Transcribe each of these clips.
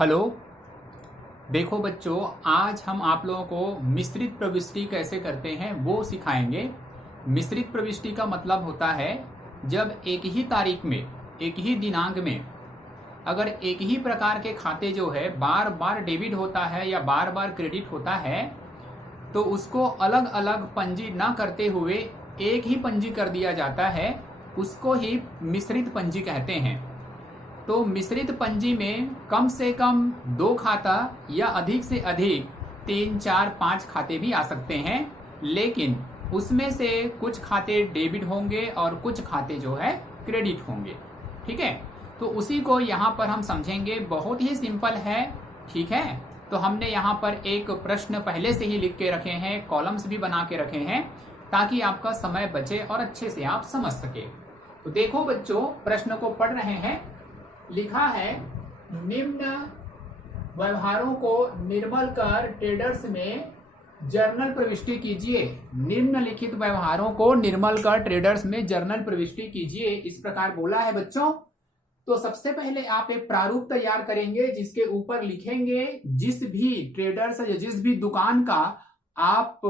Hello. देखो बच्चों, आज हम आप लोगों को मिश्रित प्रविष्टि कैसे करते हैं वो सिखाएंगे। मिश्रित प्रविष्टि का मतलब होता है जब एक ही तारीख में, एक ही दिनांक में अगर एक ही प्रकार के खाते जो है बार बार डेबिट होता है या बार बार क्रेडिट होता है तो उसको अलग अलग पंजी ना करते हुए एक ही पंजी कर दिया जाता है। उसको ही मिश्रित पंजी कहते हैं। तो मिश्रित पंजी में कम से कम 2 खाता या अधिक से अधिक 3, 4, 5 खाते भी आ सकते हैं, लेकिन उसमें से कुछ खाते डेबिट होंगे और कुछ खाते जो है क्रेडिट होंगे। ठीक है, तो उसी को यहाँ पर हम समझेंगे। बहुत ही सिंपल है। ठीक है, तो हमने यहाँ पर एक प्रश्न पहले से ही लिख के रखे हैं, कॉलम्स भी बना के रखे हैं ताकि आपका समय बचे और अच्छे से आप समझ सके। तो देखो बच्चों, प्रश्न को पढ़ रहे हैं। लिखा है, निम्न व्यवहारों को निर्मल कर ट्रेडर्स में जर्नल प्रविष्टि कीजिए। निम्नलिखित व्यवहारों को निर्मल कर ट्रेडर्स में जर्नल प्रविष्टि कीजिए, इस प्रकार बोला है बच्चों। तो सबसे पहले आप एक प्रारूप तैयार करेंगे जिसके ऊपर लिखेंगे जिस भी ट्रेडर्स या जिस भी दुकान का आप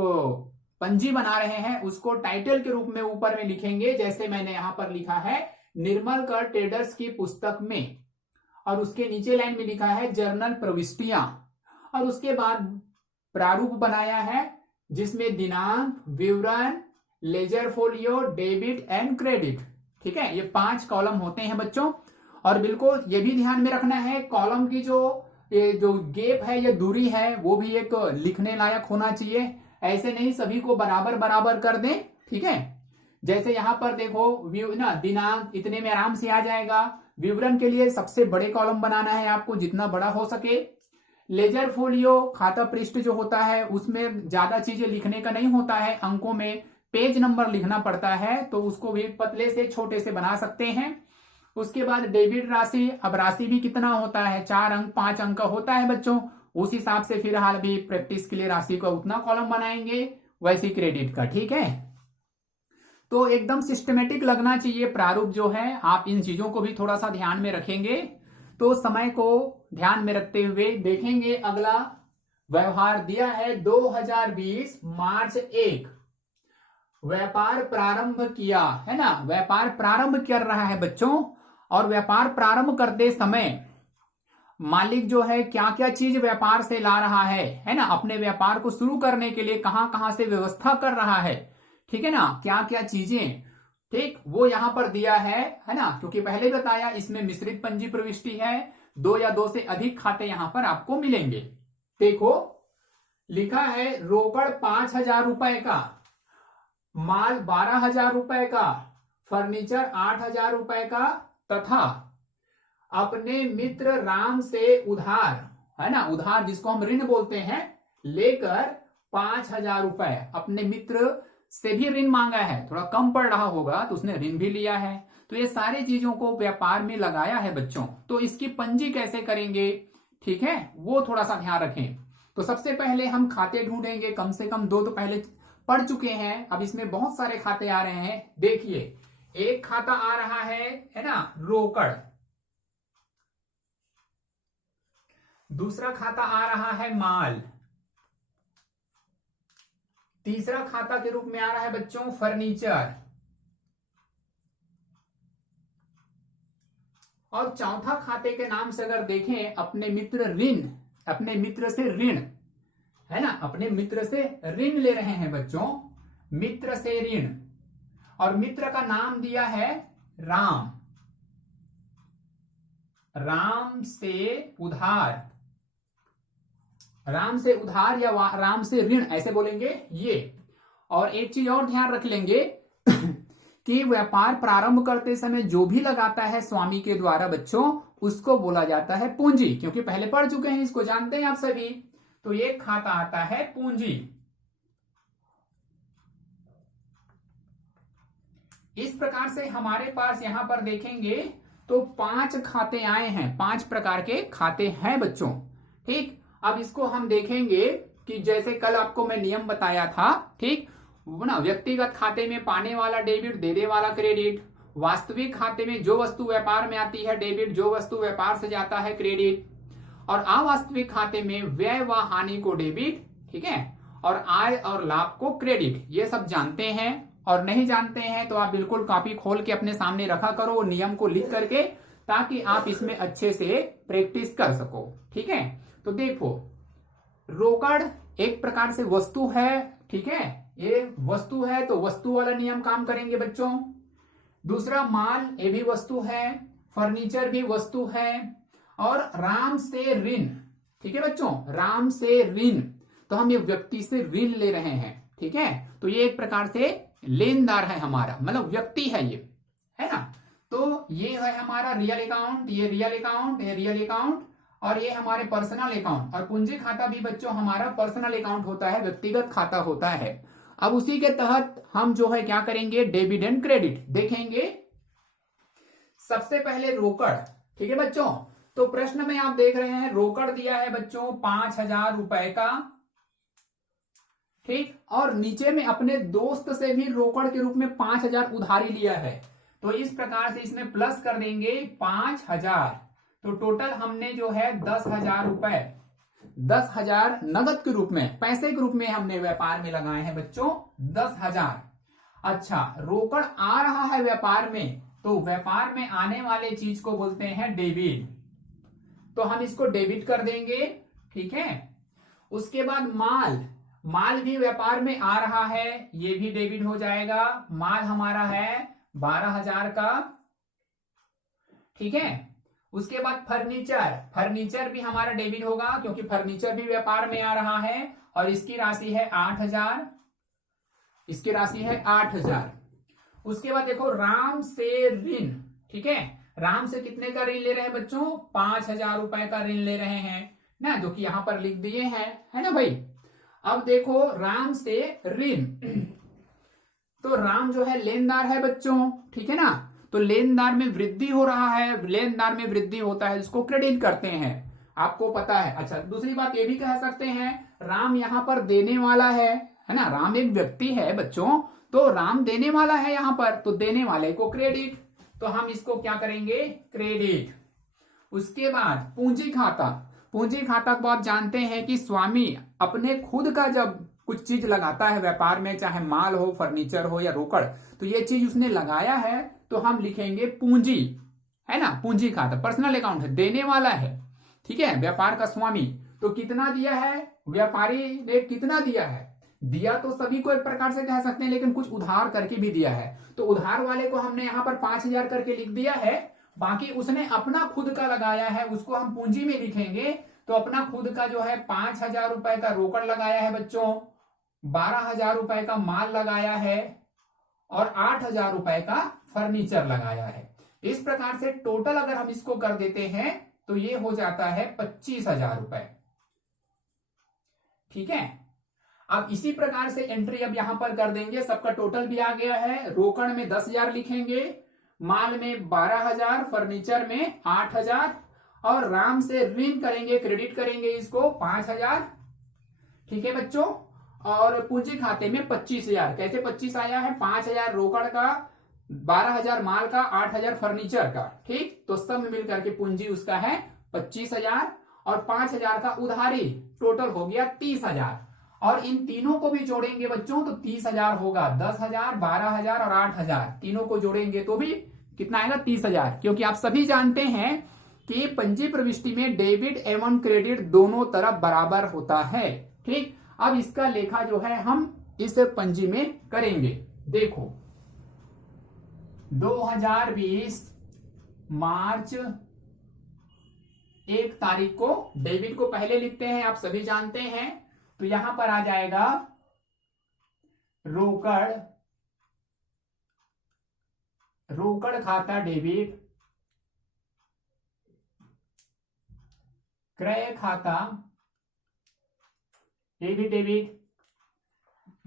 पंजी बना रहे हैं उसको टाइटल के रूप में ऊपर में लिखेंगे। जैसे मैंने यहां पर लिखा है निर्मल कर ट्रेडर्स की पुस्तक में, और उसके नीचे लाइन में लिखा है जर्नल प्रविष्टियां, और उसके बाद प्रारूप बनाया है जिसमें दिनांक, विवरण, ledger folio, debit and credit. ठीक है, ये 5 कॉलम होते हैं बच्चों। और बिल्कुल ये भी ध्यान में रखना है, कॉलम की जो गैप है या दूरी है वो भी एक लिखने लायक होना चाहिए। ऐसे नहीं सभी को बराबर बराबर कर दें। ठीक है, जैसे यहां पर देखो ना, दिनांक इतने में आराम से आ जाएगा। विवरण के लिए सबसे बड़े कॉलम बनाना है आपको, जितना बड़ा हो सके। लेजर फोलियो, खाता पृष्ठ जो होता है उसमें ज्यादा चीजें लिखने का नहीं होता है, अंकों में पेज नंबर लिखना पड़ता है, तो उसको भी पतले से छोटे से बना सकते हैं। उसके बाद डेबिट राशि, अब राशि भी कितना होता है, 4 अंक 5 अंक का होता है बच्चों। उस हिसाब से फिलहाल भी प्रैक्टिस के लिए राशि का उतना कॉलम बनाएंगे, वैसे क्रेडिट का। ठीक है, तो एकदम सिस्टमेटिक लगना चाहिए प्रारूप जो है। आप इन चीजों को भी थोड़ा सा ध्यान में रखेंगे तो समय को ध्यान में रखते हुए देखेंगे। अगला व्यवहार दिया है 2020 मार्च 1, व्यापार प्रारंभ किया है ना। व्यापार प्रारंभ कर रहा है बच्चों, और व्यापार प्रारंभ करते समय मालिक जो है क्या क्या चीज व्यापार से ला रहा है ना, अपने व्यापार को शुरू करने के लिए कहां कहां से व्यवस्था कर रहा है। ठीक है ना, क्या क्या चीजें, ठीक, वो यहां पर दिया है ना। क्योंकि पहले बताया इसमें मिश्रित पंजी प्रविष्टि है, 2 या 2 से अधिक खाते यहां पर आपको मिलेंगे। देखो लिखा है रोकड़ 5,000 रुपए का, माल 12,000 रुपए का, फर्नीचर 8,000 रुपए का, तथा अपने मित्र राम से उधार, है ना, उधार जिसको हम ऋण बोलते हैं, लेकर 5,000 रुपए अपने मित्र से भी ऋण मांगा है। थोड़ा कम पड़ रहा होगा तो उसने ऋण भी लिया है। तो ये सारी चीजों को व्यापार में लगाया है बच्चों। तो इसकी पंजी कैसे करेंगे, ठीक है, वो थोड़ा सा ध्यान रखें। तो सबसे पहले हम खाते ढूंढेंगे, कम से कम 2 तो पहले पढ़ चुके हैं, अब इसमें बहुत सारे खाते आ रहे हैं। देखिए एक खाता आ रहा है ना, रोकड़। दूसरा खाता आ रहा है माल। तीसरा खाता के रूप में आ रहा है बच्चों फर्नीचर। और चौथा खाते के नाम से अगर देखें अपने मित्र ऋण, अपने मित्र से ऋण, है ना, अपने मित्र से ऋण ले रहे हैं बच्चों, मित्र से ऋण। और मित्र का नाम दिया है राम, राम से उधार, राम से उधार या राम से ऋण ऐसे बोलेंगे ये। और एक चीज और ध्यान रख लेंगे कि व्यापार प्रारंभ करते समय जो भी लगाता है स्वामी के द्वारा बच्चों, उसको बोला जाता है पूंजी। क्योंकि पहले पढ़ चुके हैं, इसको जानते हैं आप सभी। तो ये खाता आता है पूंजी। इस प्रकार से हमारे पास यहां पर देखेंगे तो 5 खाते आए हैं, 5 प्रकार के खाते हैं बच्चों। ठीक, अब इसको हम देखेंगे कि जैसे कल आपको मैं नियम बताया था, ठीक, वो ना, व्यक्तिगत खाते में पाने वाला डेबिट, देने वाला क्रेडिट। वास्तविक खाते में जो वस्तु व्यापार में आती है डेबिट, जो वस्तु व्यापार से जाता है क्रेडिट। और अवास्तविक खाते में व्यय व हानि को डेबिट, ठीक है, और आय और लाभ को क्रेडिट। ये सब जानते हैं, और नहीं जानते हैं तो आप बिल्कुल कॉपी खोल के अपने सामने रखा करो, नियम को लिख करके, ताकि आप इसमें अच्छे से प्रैक्टिस कर सको। ठीक है, तो देखो, रोकड़ एक प्रकार से वस्तु है, ठीक है, ये वस्तु है तो वस्तु वाला नियम काम करेंगे बच्चों। दूसरा, माल, ये भी वस्तु है, फर्नीचर भी वस्तु है, और राम से ऋण, ठीक है बच्चों, राम से ऋण, तो हम ये व्यक्ति से ऋण ले रहे हैं, ठीक है, तो ये एक प्रकार से लेनदार है हमारा, मतलब व्यक्ति है ये, है ना। तो ये है हमारा रियल अकाउंट, ये रियल अकाउंट, ये रियल अकाउंट, और ये हमारे पर्सनल अकाउंट। और पूंजी खाता भी बच्चों हमारा पर्सनल अकाउंट होता है, व्यक्तिगत खाता होता है। अब उसी के तहत हम जो है क्या करेंगे, डेबिट एंड क्रेडिट देखेंगे। सबसे पहले रोकड़, ठीक है बच्चों, तो प्रश्न में आप देख रहे हैं रोकड़ दिया है बच्चों 5,000 रुपए का, ठीक, और नीचे में अपने दोस्त से भी रोकड़ के रूप में 5,000 उधारी लिया है, तो इस प्रकार से इसमें प्लस कर देंगे 5,000, तो टोटल हमने जो है 10,000 रुपए, 10,000 नगद के रूप में, पैसे के रूप में हमने व्यापार में लगाए हैं बच्चों 10,000। अच्छा, रोकड़ आ रहा है व्यापार में, तो व्यापार में आने वाले चीज को बोलते हैं डेबिट, तो हम इसको डेबिट कर देंगे, ठीक है। उसके बाद माल, माल भी व्यापार में आ रहा है, ये भी डेबिट हो जाएगा। माल हमारा है 12,000 का, ठीक है। उसके बाद फर्नीचर, फर्नीचर भी हमारा डेबिट होगा, क्योंकि फर्नीचर भी व्यापार में आ रहा है, और इसकी राशि है 8,000, इसकी राशि है 8,000। उसके बाद देखो राम से ऋण, ठीक है, राम से कितने का ऋण ले रहे हैं बच्चों, 5,000 रुपए का ऋण ले रहे हैं ना, जो कि यहां पर लिख दिए हैं, है ना भाई। अब देखो राम से ऋण, तो राम जो है लेनदार है बच्चों, ठीक है ना, तो लेनदार में वृद्धि हो रहा है, लेनदार में वृद्धि होता है, इसको क्रेडिट करते हैं, आपको पता है। अच्छा, दूसरी बात ये भी कह सकते हैं राम यहां पर देने वाला है ना, राम एक व्यक्ति है बच्चों, तो राम देने वाला है यहां पर, तो देने वाले को क्रेडिट, तो हम इसको क्या करेंगे, क्रेडिट। उसके बाद पूंजी खाता, पूंजी खाता को आप जानते हैं कि स्वामी अपने खुद का जब कुछ चीज लगाता है व्यापार में, चाहे माल हो, फर्नीचर हो या रोकड़, तो ये चीज उसने लगाया है, तो हम लिखेंगे पूंजी, है ना, पूंजी खाता, पर्सनल अकाउंट है, देने वाला है, ठीक है, व्यापार का स्वामी। तो कितना दिया है, व्यापारी ने कितना दिया है, दिया तो सभी को एक प्रकार से कह सकते हैं, लेकिन कुछ उधार करके भी दिया है, तो उधार वाले को हमने यहां पर 5,000 करके लिख दिया है, बाकी उसने अपना खुद का लगाया है, उसको हम पूंजी में लिखेंगे। तो अपना खुद का जो है 5,000 रुपए का रोकड़ लगाया है बच्चों, 12,000 रुपए का माल लगाया है, और 8,000 रुपए का फर्नीचर लगाया है। इस प्रकार से टोटल अगर हम इसको कर देते हैं तो ये हो जाता है 25,000 रुपए, ठीक है। अब इसी प्रकार से एंट्री अब यहां पर कर देंगे, सबका टोटल भी आ गया है। रोकड़ में 10,000 लिखेंगे, माल में 12,000, फर्नीचर में 8,000, और राम से ऋण करेंगे, क्रेडिट करेंगे इसको 5,000, ठीक है बच्चों। और पूंजी खाते में 25,000, कैसे 25 आया है, 5,000 रोकड़ का, 12,000 माल का, 8,000 फर्नीचर का, ठीक, तो सब में मिलकर के पूंजी उसका है 25,000, और 5,000 का उधारी, टोटल हो गया 30,000। और इन तीनों को भी जोड़ेंगे बच्चों तो 30,000 होगा, 10,000, 12,000 और 8,000, तीनों को जोड़ेंगे तो भी कितना आएगा, 30,000। क्योंकि आप सभी जानते हैं कि पंजी प्रविष्टि में डेबिट एवं क्रेडिट दोनों तरफ बराबर होता है, ठीक। अब इसका लेखा जो है हम इस पंजी में करेंगे। देखो 2020 मार्च 1 तारीख को डेबिट को पहले लिखते हैं, आप सभी जानते हैं, तो यहां पर आ जाएगा रोकड़, रोकड़ खाता डेबिट, क्रय खाता ये भी डेबिट,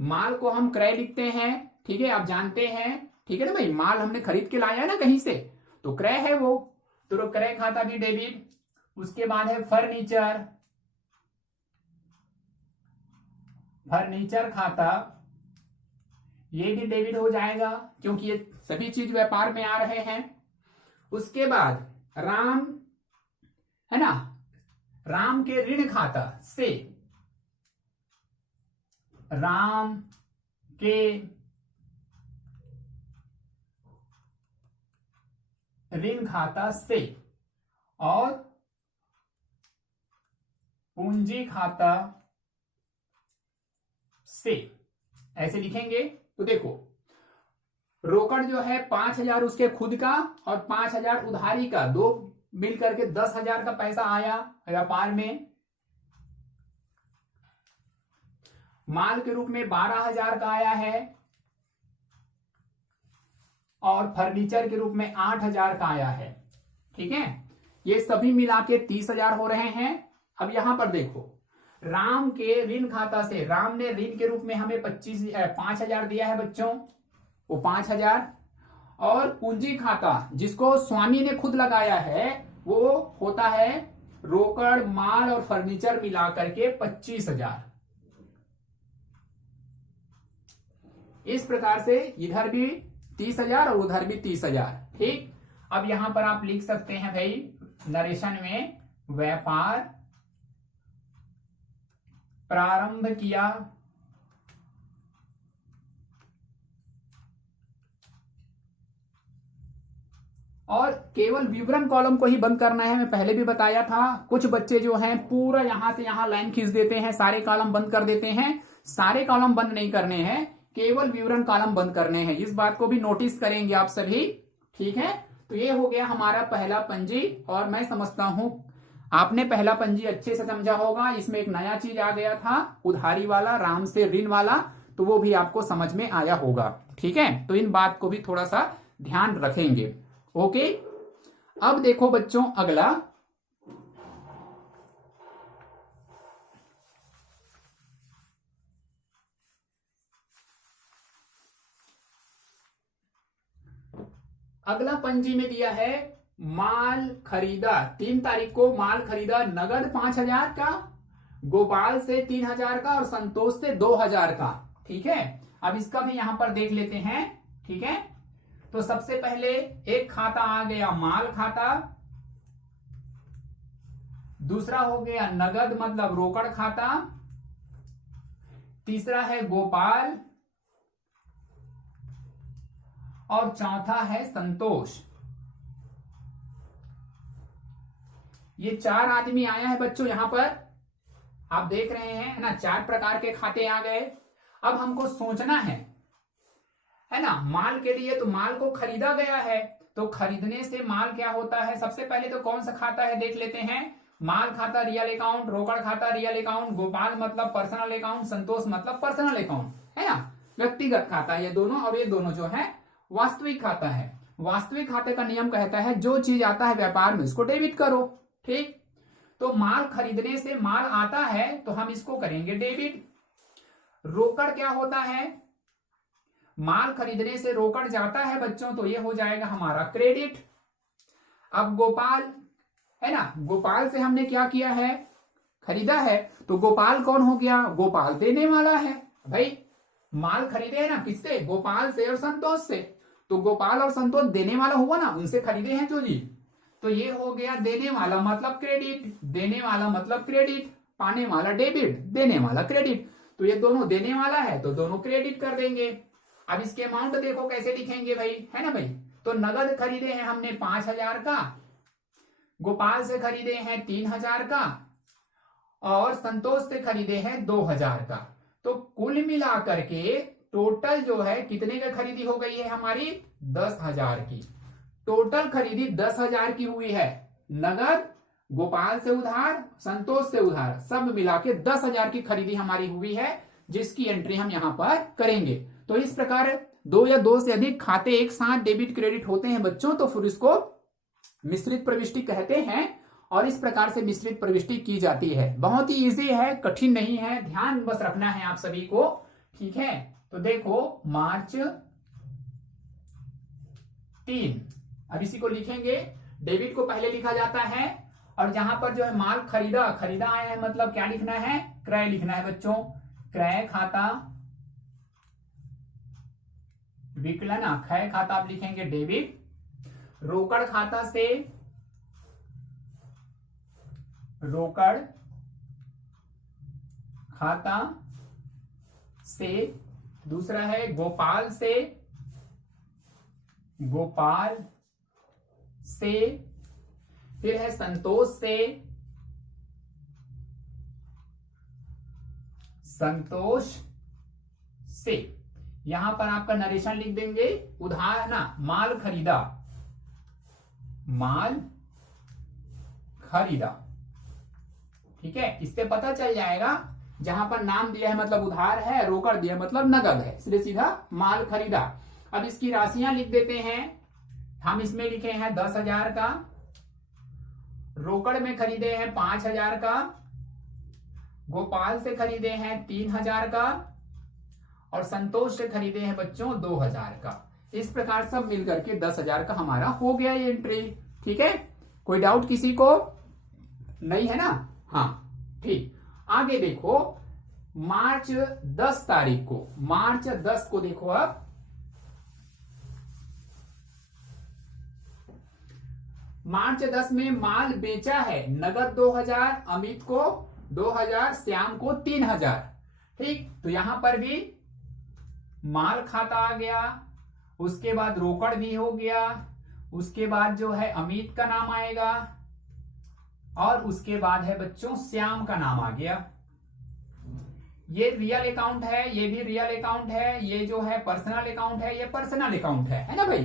माल को हम क्रय लिखते हैं, ठीक है, आप जानते हैं, ठीक है ना भाई, माल हमने खरीद के लाया है ना कहीं से, तो क्रय है वो, तो क्रय खाता भी डेबिट। उसके बाद है फर्नीचर, फर्नीचर खाता, ये भी डेबिट हो जाएगा, क्योंकि ये सभी चीज व्यापार में आ रहे हैं। उसके बाद राम, है ना, राम के ऋण खाता से, राम के ऋण खाता से और पूंजी खाता से, ऐसे लिखेंगे। तो देखो रोकड़ जो है 5,000 उसके खुद का और 5,000 उधारी का, दो मिलकर के 10,000 का पैसा आया व्यापार में। माल के रूप में 12,000 का आया है और फर्नीचर के रूप में 8,000 का आया है। ठीक है, ये सभी मिला के 30,000 हो रहे हैं। अब यहां पर देखो, राम के ऋण खाता से, राम ने ऋण के रूप में हमें 5,000 दिया है बच्चों, वो 5,000, और पूंजी खाता जिसको स्वामी ने खुद लगाया है वो होता है रोकड़, माल और फर्नीचर मिलाकर के 25,000। इस प्रकार से इधर भी 30,000 और उधर भी 30,000। ठीक, अब यहां पर आप लिख सकते हैं भाई नरेशन में, व्यापार प्रारंभ किया और केवल विवरण कॉलम को ही बंद करना है। मैं पहले भी बताया था, कुछ बच्चे जो हैं पूरा यहां से यहां लाइन खींच देते हैं, सारे कॉलम बंद कर देते हैं। सारे कॉलम बंद नहीं करने हैं, केवल विवरण कॉलम बंद करने हैं। इस बात को भी नोटिस करेंगे आप सभी। ठीक है, तो ये हो गया हमारा पहला पंजी, और मैं समझता हूं आपने पहला पंजी अच्छे से समझा होगा। इसमें एक नया चीज आ गया था, उधारी वाला, राम से ऋण वाला, तो वो भी आपको समझ में आया होगा। ठीक है, तो इन बात को भी थोड़ा सा ध्यान रखेंगे। ओके, अब देखो बच्चों अगला, अगला पंजी में दिया है माल खरीदा, 3 तारीख को माल खरीदा, नगद 5,000 का, गोपाल से 3,000 का और संतोष से 2,000 का। ठीक है, अब इसका भी यहां पर देख लेते हैं। ठीक है, तो सबसे पहले एक खाता आ गया माल खाता, दूसरा हो गया नगद मतलब रोकड़ खाता, तीसरा है गोपाल और चौथा है संतोष। ये 4 आदमी आया है बच्चों, यहां पर आप देख रहे हैं ना, 4 प्रकार के खाते आ गए। अब हमको सोचना है ना, माल के लिए तो माल को खरीदा गया है, तो खरीदने से माल क्या होता है। सबसे पहले तो कौन सा खाता है देख लेते हैं। माल खाता रियल अकाउंट, रोकड़ खाता रियल अकाउंट, गोपाल मतलब पर्सनल अकाउंट, संतोष मतलब पर्सनल अकाउंट, है ना, व्यक्तिगत खाता ये दोनों, और ये दोनों जो है वास्तविक खाता है। वास्तविक खाते का नियम कहता है जो चीज आता है व्यापार में उसको डेबिट करो। ठीक, तो माल खरीदने से माल आता है तो हम इसको करेंगे डेबिट। रोकड़ क्या होता है, माल खरीदने से रोकड़ जाता है बच्चों, तो ये हो जाएगा हमारा क्रेडिट। अब गोपाल है ना, गोपाल से हमने क्या किया है, खरीदा है, तो गोपाल कौन हो गया, गोपाल देने वाला है। भाई माल खरीदे है ना, किससे, गोपाल से और संतोष से, तो गोपाल और संतोष देने वाला हुआ ना, उनसे खरीदे हैं जो जी, तो ये हो गया देने वाला मतलब क्रेडिट, देने वाला मतलब क्रेडिट, पाने वाला डेबिट, देने वाला क्रेडिट, तो ये दोनों देने वाला है तो दोनों क्रेडिट कर देंगे। अब इसके अमाउंट देखो कैसे लिखेंगे भाई, है ना भाई, तो नगद खरीदे हैं हमने 5,000 का, गोपाल से खरीदे हैं 3,000 का और संतोष से खरीदे हैं 2,000 का, तो कुल मिला करके टोटल जो है कितने का खरीदी हो गई है हमारी, 10,000 की। टोटल खरीदी 10,000 की हुई है, नगद, गोपाल से उधार, संतोष से उधार, सब मिला के 10,000 की खरीदी हमारी हुई है, जिसकी एंट्री हम यहां पर करेंगे। तो इस प्रकार 2 या 2 से अधिक खाते एक साथ डेबिट क्रेडिट होते हैं बच्चों, तो फिर इसको मिश्रित प्रविष्टि कहते हैं, और इस प्रकार से मिश्रित प्रविष्टि की जाती है। बहुत ही इजी है, कठिन नहीं है, ध्यान बस रखना है आप सभी को। ठीक है, तो देखो मार्च 3, अब इसी को लिखेंगे, डेबिट को पहले लिखा जाता है, और जहां पर जो है माल खरीदा, खरीदा आया है मतलब क्या लिखना है, क्रय लिखना है बच्चों, क्रय खाता, विकलन क्षय खाता आप लिखेंगे डेबिट, रोकड़ खाता से रोकड़ खाता से, दूसरा है गोपाल से, गोपाल से, फिर है संतोष से, संतोष से। यहां पर आपका नरेशन लिख देंगे, उधार ना, माल खरीदा, माल खरीदा। ठीक है, इससे पता चल जाएगा, जहां पर नाम दिया है मतलब उधार है, रोकड़ दिया मतलब नगद है, इसलिए सीधा माल खरीदा। अब इसकी राशियां लिख देते हैं। हम इसमें लिखे हैं 10,000 का, रोकड़ में खरीदे हैं 5,000 का, गोपाल से खरीदे हैं 3,000 का, और संतोष से खरीदे हैं बच्चों 2,000 का। इस प्रकार सब मिलकर के 10,000 का हमारा हो गया ये एंट्री। ठीक है, कोई डाउट किसी को नहीं है ना? हाँ ठीक। आगे देखो, मार्च 10 तारीख को, मार्च 10 को देखो, अब मार्च 10 में माल बेचा है, नगद 2,000, अमित को 2,000, श्याम को 3,000। ठीक, तो यहां पर भी माल खाता आ गया, उसके बाद रोकड़ भी हो गया, उसके बाद जो है अमित का नाम आएगा, और उसके बाद है बच्चों श्याम का नाम आ गया। ये रियल अकाउंट है, ये भी रियल अकाउंट है, ये जो है पर्सनल अकाउंट है, ये पर्सनल अकाउंट है ना भाई।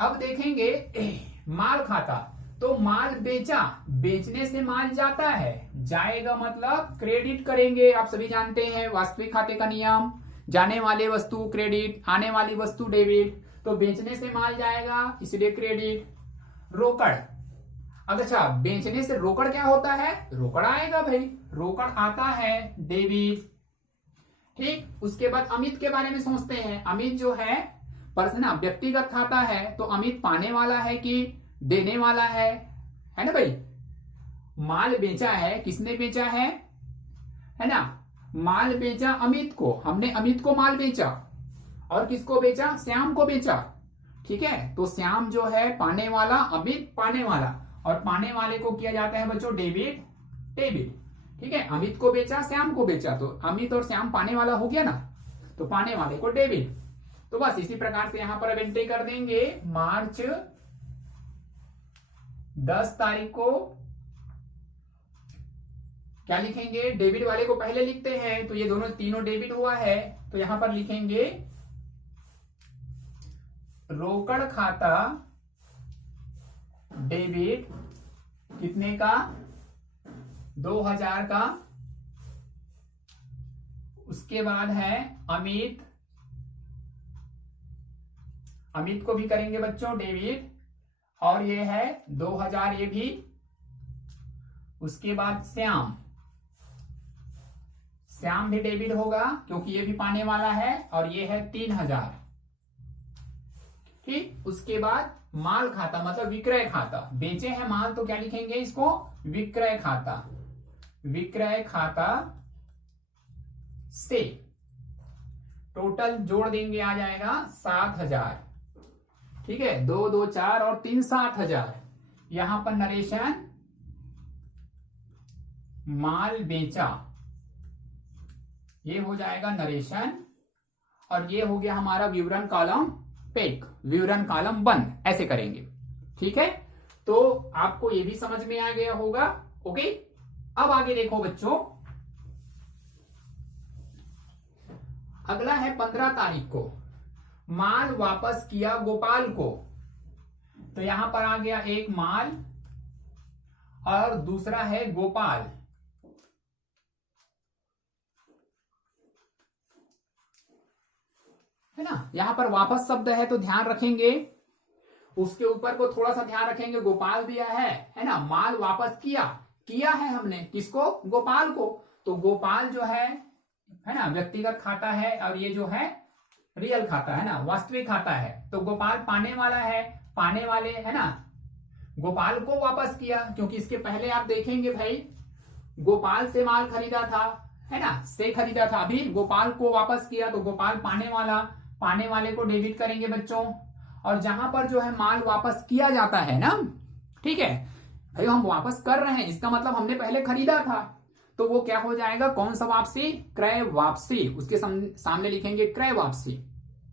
अब देखेंगे माल खाता, तो माल बेचा, बेचने से माल जाता है, जाएगा मतलब क्रेडिट करेंगे। आप सभी जानते हैं वास्तविक खाते का नियम, जाने वाले वस्तु क्रेडिट, आने वाली वस्तु डेबिट। तो बेचने से माल जाएगा इसलिए क्रेडिट। रोकड़, अच्छा बेचने से रोकड़ क्या होता है? रोकड़ आएगा भाई, रोकड़ आता है डेबिट। ठीक, उसके बाद अमित के बारे में सोचते हैं। अमित जो है पर्सनल व्यक्तिगत खाता है, तो अमित पाने वाला है कि देने वाला है ना भाई। माल बेचा है, किसने बेचा है ना? माल बेचा अमित को, हमने अमित को माल बेचा, और किसको बेचा? श्याम को बेचा। ठीक है, तो श्याम जो है पाने वाला, अमित पाने वाला, और पाने वाले को किया जाता है बच्चों डेबिट, डेबिट। ठीक है, अमित को बेचा, श्याम को बेचा, तो अमित और श्याम पाने वाला हो गया ना, तो पाने वाले को डेबिट। तो बस इसी प्रकार से यहां पर अब एंट्री कर देंगे। मार्च 10 तारीख को क्या लिखेंगे? डेबिट वाले को पहले लिखते हैं, तो ये दोनों तीनों डेबिट हुआ है, तो यहां पर लिखेंगे रोकड़ खाता डेबिट, कितने का? 2,000 का। उसके बाद है अमित, अमित को भी करेंगे बच्चों डेबिट, और ये है 2,000 ये भी। उसके बाद श्याम, श्याम भी डेबिट होगा क्योंकि ये भी पाने वाला है, और ये है 3,000। ठीक, उसके बाद माल खाता मतलब विक्रय खाता, बेचे हैं माल तो क्या लिखेंगे इसको? विक्रय खाता। विक्रय खाता से टोटल जोड़ देंगे, आ जाएगा 7,000। ठीक है, 2 2 4 और 3 7,000। यहां पर नरेशन माल बेचा, ये हो जाएगा नरेशन, और ये हो गया हमारा विवरण कॉलम पेक, विवरण कॉलम बंद, ऐसे करेंगे। ठीक है, तो आपको ये भी समझ में आ गया होगा। ओके, अब आगे देखो बच्चों, अगला है 15 तारीख को, माल वापस किया गोपाल को। तो यहां पर आ गया एक माल, और दूसरा है गोपाल। है ना, यहां पर वापस शब्द है तो ध्यान रखेंगे, उसके ऊपर को थोड़ा सा ध्यान रखेंगे। गोपाल दिया है ना, माल वापस किया, किया है हमने किसको? गोपाल को। तो गोपाल जो है ना व्यक्तिगत खाता है, और ये जो है रियल खाता है ना, वास्तविक खाता है। तो गोपाल पाने वाला है, पाने वाले है ना, गोपाल को वापस किया, क्योंकि इसके पहले आप देखेंगे भाई गोपाल से माल खरीदा था, है ना, से खरीदा था, अभी गोपाल को वापस किया, तो गोपाल पाने वाला, पाने वाले को डेबिट करेंगे बच्चों। और जहां पर जो है माल वापस किया जाता है ना, ठीक है, भाई हम वापस कर रहे हैं, इसका मतलब हमने पहले खरीदा था, तो वो क्या हो जाएगा, कौन सा वापसी, क्रय वापसी। उसके सामने लिखेंगे क्रय वापसी।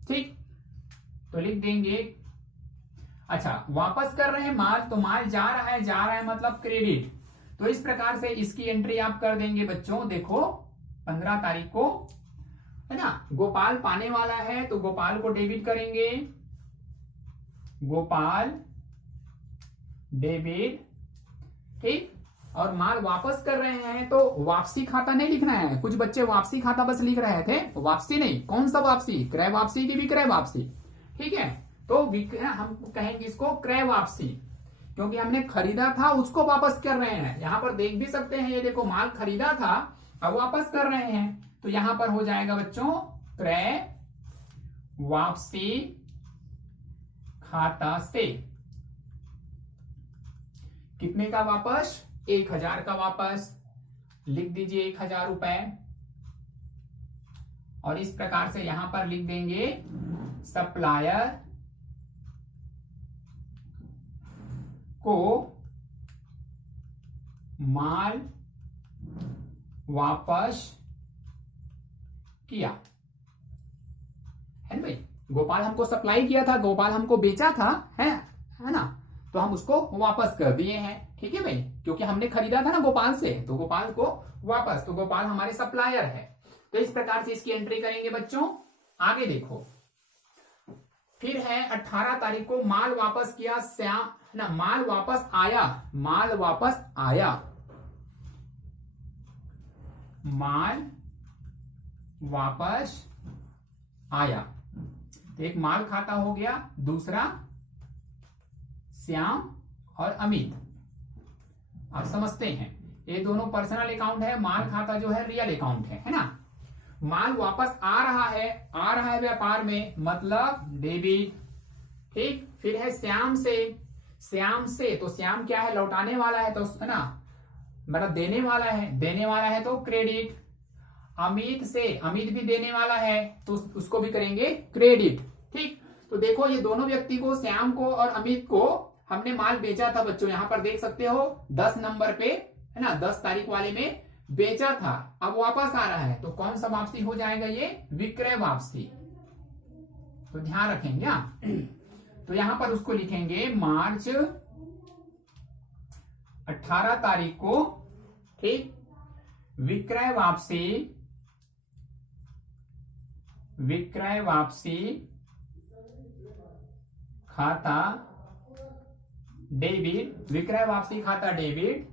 ठीक, तो लिख देंगे, अच्छा वापस कर रहे हैं माल, तो माल जा रहा है मतलब क्रेडिट। तो इस प्रकार से इसकी एंट्री आप कर देंगे बच्चों। देखो 15 तारीख को, है ना, गोपाल पाने वाला है तो गोपाल को डेबिट करेंगे, गोपाल डेबिट। ठीक, और माल वापस कर रहे हैं तो वापसी खाता नहीं लिखना है। कुछ बच्चे वापसी खाता बस लिख रहे थे, वापसी नहीं, कौन सा वापसी, क्रय वापसी की विक्रय वापसी। ठीक है, तो हम कहेंगे इसको क्रय वापसी, क्योंकि हमने खरीदा था उसको वापस कर रहे हैं। यहां पर देख भी सकते हैं, ये देखो माल खरीदा था अब वापस कर रहे हैं, तो यहां पर हो जाएगा बच्चों क्रय वापसी खाता से। कितने का वापस, 1000 का वापस, लिख दीजिए 1000 रुपए। और इस प्रकार से यहां पर लिख देंगे सप्लायर को माल वापस किया, है ना भाई। गोपाल हमको सप्लाई किया था, गोपाल हमको बेचा था, है ना, तो हम उसको वापस कर दिए हैं। ठीक है भाई, क्योंकि हमने खरीदा था ना गोपाल से, तो गोपाल को वापस, तो गोपाल हमारे सप्लायर है। तो इस प्रकार से इसकी एंट्री करेंगे बच्चों। आगे देखो, फिर है 18 तारीख को माल वापस किया श्याम, ना माल वापस आया, माल वापस आया, माल वापस आया। तो एक माल खाता हो गया, दूसरा श्याम और अमित। आप समझते हैं, ये दोनों पर्सनल अकाउंट है, माल खाता जो है रियल अकाउंट है ना। माल वापस आ रहा है व्यापार में, मतलब डेबिट। ठीक, फिर है श्याम से तो श्याम क्या है, लौटाने वाला है, तो है ना, मतलब देने वाला है तो क्रेडिट। अमित से, अमित भी देने वाला है तो उसको भी करेंगे क्रेडिट। ठीक, तो देखो ये दोनों व्यक्ति को, श्याम को और अमित को हमने माल बेचा था बच्चों, यहां पर देख सकते हो 10 नंबर पे, है ना, 10 तारीख वाले में बेचा था, अब वापस आ रहा है, तो कौन सा वापसी हो जाएगा, ये विक्रय वापसी। तो ध्यान रखेंगे ना। तो यहां पर उसको लिखेंगे मार्च 18 तारीख को, ठीक, विक्रय वापसी खाता डेबिट, विक्रय वापसी खाता डेबिट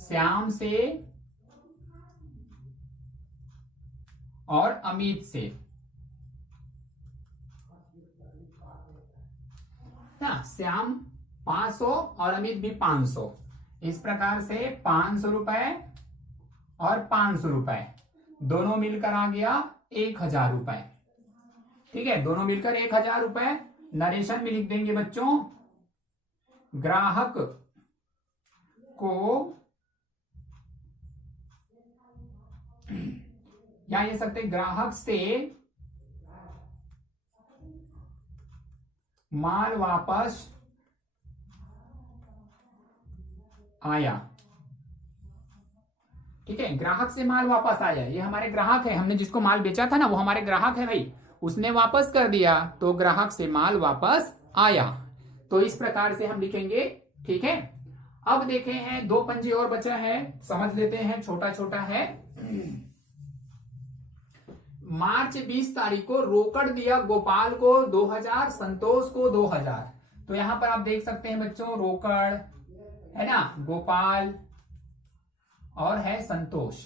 श्याम से और अमित से ना। श्याम 500 और अमित भी 500, इस प्रकार से 500 रुपए और 500 रुपए दोनों मिलकर आ गया 1000 रुपए। ठीक है, दोनों मिलकर 1000 रुपए। नरेशन में लिख देंगे बच्चों, ग्राहक को, या ये सकते ग्राहक से माल वापस आया। ठीक है, ग्राहक से माल वापस आया, ये हमारे ग्राहक है, हमने जिसको माल बेचा था ना वो हमारे ग्राहक है भाई, उसने वापस कर दिया, तो ग्राहक से माल वापस आया। तो इस प्रकार से हम लिखेंगे। ठीक है, अब देखे हैं 2 पंजे और बचा है, समझ लेते हैं, छोटा छोटा है। मार्च 20 तारीख को रोकड़ दिया गोपाल को 2000, संतोष को 2000। तो यहां पर आप देख सकते हैं बच्चों, रोकड़ है ना, गोपाल और है संतोष।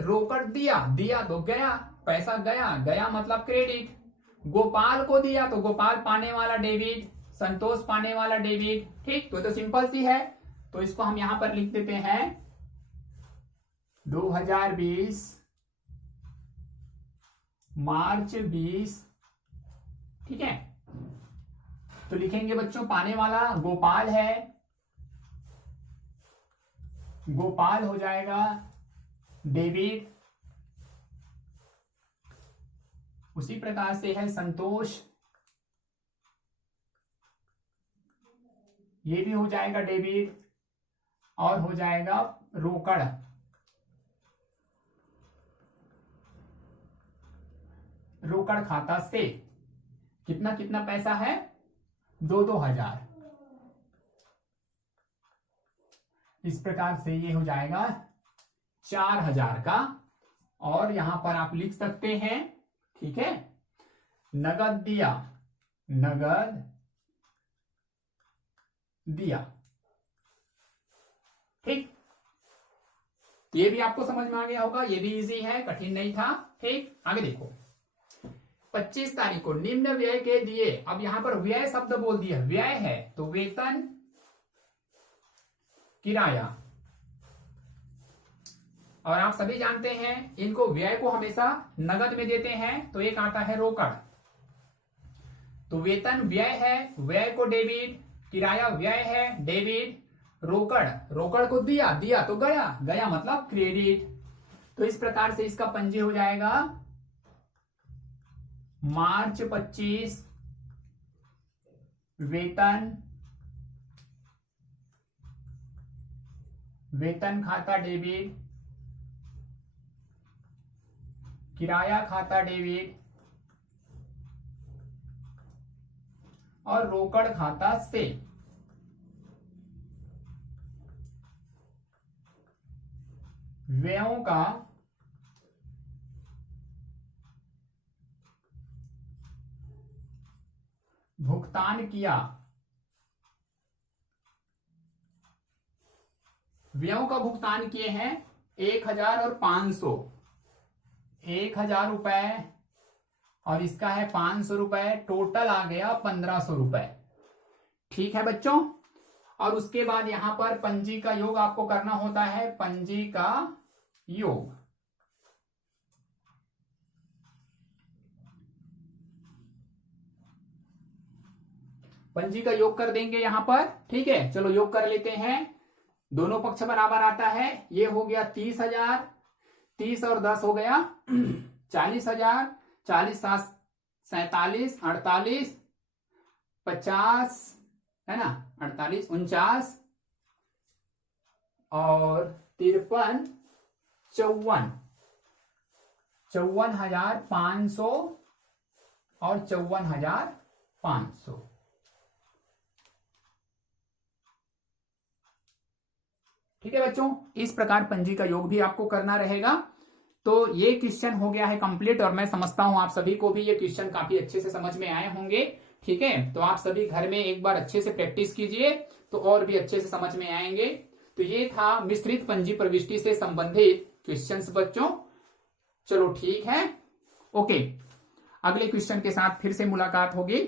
रोकड़ दिया तो गया, पैसा गया मतलब क्रेडिट। गोपाल को दिया तो गोपाल पाने वाला डेबिट, संतोष पाने वाला डेबिट। ठीक, तो सिंपल सी है, तो इसको हम यहां पर लिख देते हैं 2020 मार्च 20। ठीक है, तो लिखेंगे बच्चों, पाने वाला गोपाल है, गोपाल हो जाएगा डेबिट। उसी प्रकार से है संतोष, ये भी हो जाएगा डेबिट और हो जाएगा रोकड़। रोकड़ खाता से कितना कितना पैसा है, 2,000। इस प्रकार से ये हो जाएगा 4,000 का। और यहां पर आप लिख सकते हैं, ठीक है, नगद दिया, नगद दिया। ठीक, ये भी आपको समझ में आ गया होगा, ये भी इजी है, कठिन नहीं था। ठीक, आगे देखो, 25 तारीख को निम्न व्यय के दिए। अब यहां पर व्यय शब्द बोल दिया, व्यय है तो वेतन, किराया। और आप सभी जानते हैं इनको व्यय को हमेशा नगद में देते हैं, तो एक आता है रोकड़। तो वेतन व्यय है, व्यय को डेबिट, किराया व्यय है डेबिट, रोकड़, रोकड़ को दिया, दिया तो गया, गया मतलब क्रेडिट। तो इस प्रकार से इसका पंजी हो जाएगा मार्च 25 वेतन, वेतन खाता डेबिट, किराया खाता डेबिट और रोकड़ खाता से। व्ययों का भुगतान किया। व्ययों का भुगतान किए हैं 1,000 और 500। 1,000 रुपए और इसका है 500 रुपए, टोटल आ गया 1,500 रुपए। ठीक है बच्चों, और उसके बाद यहां पर पंजी का योग आपको करना होता है, पंजी का योग। पंजी का योग कर देंगे यहां पर। ठीक है, चलो योग कर लेते हैं। दोनों पक्ष बराबर आता है, ये हो गया 30,000, 30 और 10 हो गया 40,000, 40 7 47, 48, 50 है ना, 48 49 और 53 54, 54,500 और 54,500। ठीक है बच्चों, इस प्रकार पंजी का योग भी आपको करना रहेगा। तो ये क्वेश्चन हो गया है कंप्लीट, और मैं समझता हूं आप सभी को भी ये क्वेश्चन काफी अच्छे से समझ में आए होंगे। ठीक है, तो आप सभी घर में एक बार अच्छे से प्रैक्टिस कीजिए तो और भी अच्छे से समझ में आएंगे। तो ये था मिश्रित पंजी प्रविष्टि से संबंधित क्वेश्चंस बच्चों। चलो ठीक है, ओके, अगले क्वेश्चन के साथ फिर से मुलाकात होगी।